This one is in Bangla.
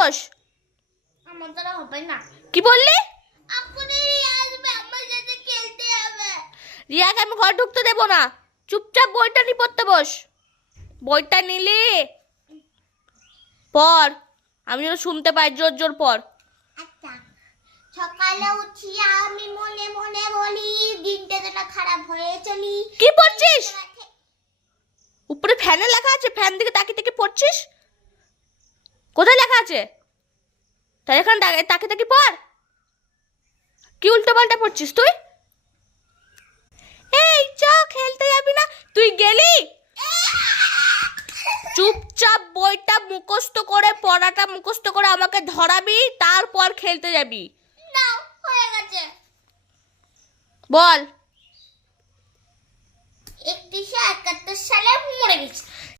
বস। আমার দ্বারা হবে না। কি বললি? আপনি রিয়া আসবে, আমার সাথে খেলতে হবে। রিয়াকে আমি ঘরে ঢুকতে দেবো না, চুপচাপ বইটা নিয়ে পড়তে বস। বইটা নিলি পড়, আমি যেন শুনতে পাই, জোর জোর পড়। আচ্ছা, সকালে উঠিয়া আমি মনে মনে বলি দিনটা যেন খারাপ হয়ে চলি। কি পড়ছিস? উপরে ফ্যানে লেখা আছে, ফ্যান দিকে তাকিয়ে তাকিয়ে পড়ছিস? কোথায় লেখা আছে? তাই এখানে তাকিয়ে তাকিয়ে পড়। কি উল্টো পাল্টা পড়ছিস তুই? এই চ, খেলতে যাবি না? তুই গেলি? চুপচাপ বইটা মুখস্থ করে, পড়াটা মুখস্থ করে আমাকে ধরাবি, তারপর খেলতে যাবি। না, হয়ে গেছে। বল। 3171 সালে মরে গেছে।